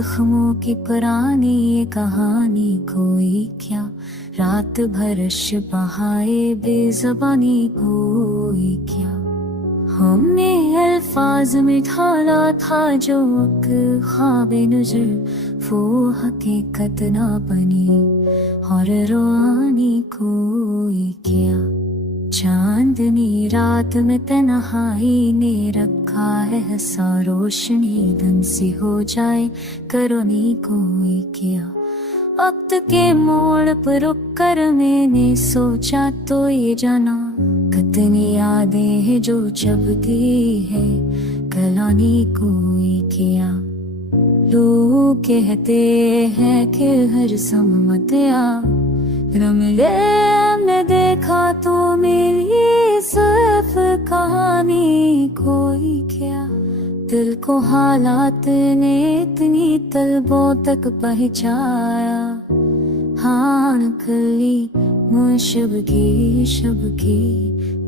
जख्मों की पुरानी ये कहानी कोई क्या, रात भर अश्क बहाए बेज़बानी कोई क्या। हमने अल्फाज में ढाला था जो एक ख्वाब नज़र, वो हकीकत ना बनी और रोआनी कोई क्या। चांदनी रात में तन्हाई ने रखा है हंसा, रोशनी दम सी हो जाए करो नी कोई क्या। वक्त के मोड़ पर रुक कर मैंने सोचा तो ये जाना, कितनी यादें हैं जो जबती है कलानी कोई क्या। लोग कहते हैं कि हर समत आ रमले में देखा तो मेरी सिर्फ कहानी कोई क्या। दिल को हालात ने इतनी तलबों तक पहुंचाया, हाँ नकली मुशब की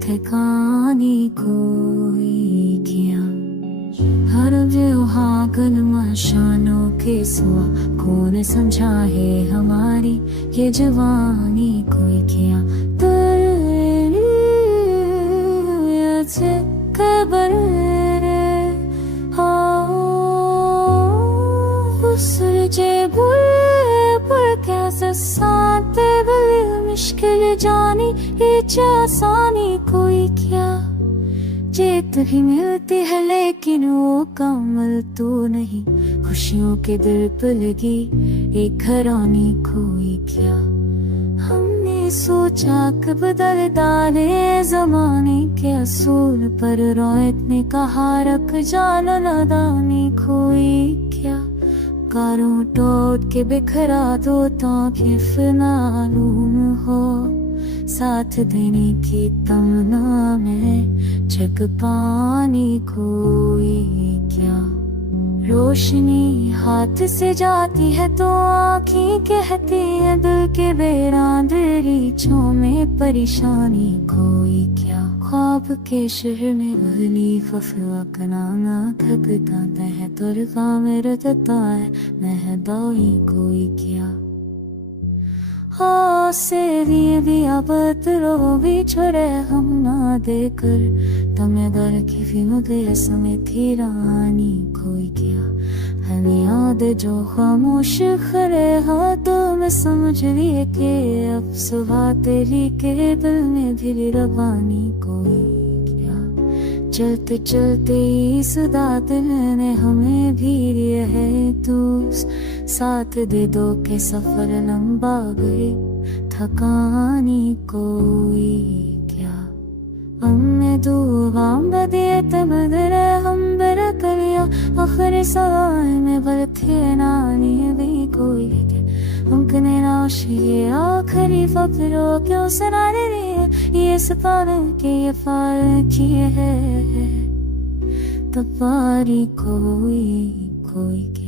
ठिकानी कोई क्या। हर हागल मशानों के सुआ कौन समझा है हमारी ये जवानी कोई क्या। खबर सुलझे बुए पर कैसे साथ मुश्किल जानी ये आसानी कोई क्या। जीत भी मिलती है लेकिन वो कमल तो नहीं, खुशियों के दिल पर लगी एक घरानी कोई क्या। हमने सोचा कि बदल डाले जमाने के असूल, पर रोयत ने कहा रख जाना नादानी कोई क्या। कारों टोट के बिखरा दो ताकि फिनालूम हो, साथ देने की तमन्ना में जग पानी कोई क्या। रोशनी हाथ से जाती है तो आँखें कहती है दिल के बेरांदरीचों में परेशानी कोई क्या। ख्वाब के शहर में भली फफवा कनाना थकता तह तुरफा में रतता है महदाई कोई क्या। से भी अब रो भी छोड़े हम ना देकर, तुम्हें दर की भी मुझे समय थी रानी कोई क्या। हमें याद जो खामोश खड़े हाथों में समझ लिए कि अब सुबह तेरी के दिल में भी रवानी कोई क्या। चलते चलते इस दिल ने हमें भी दिया है दोस्त, साथ दे दो के सफर लंबा गए थकानी कोई क्या। हमें दुआम बदिए तबदरे हम बरकलिया, आखिर सवाल में बरथे नानी भी कोई क्या। मुमकिन नाशी आखिरी फकरो क्यों सुना रही है ये सफार के ये फार किए है तबारी कोई क्या।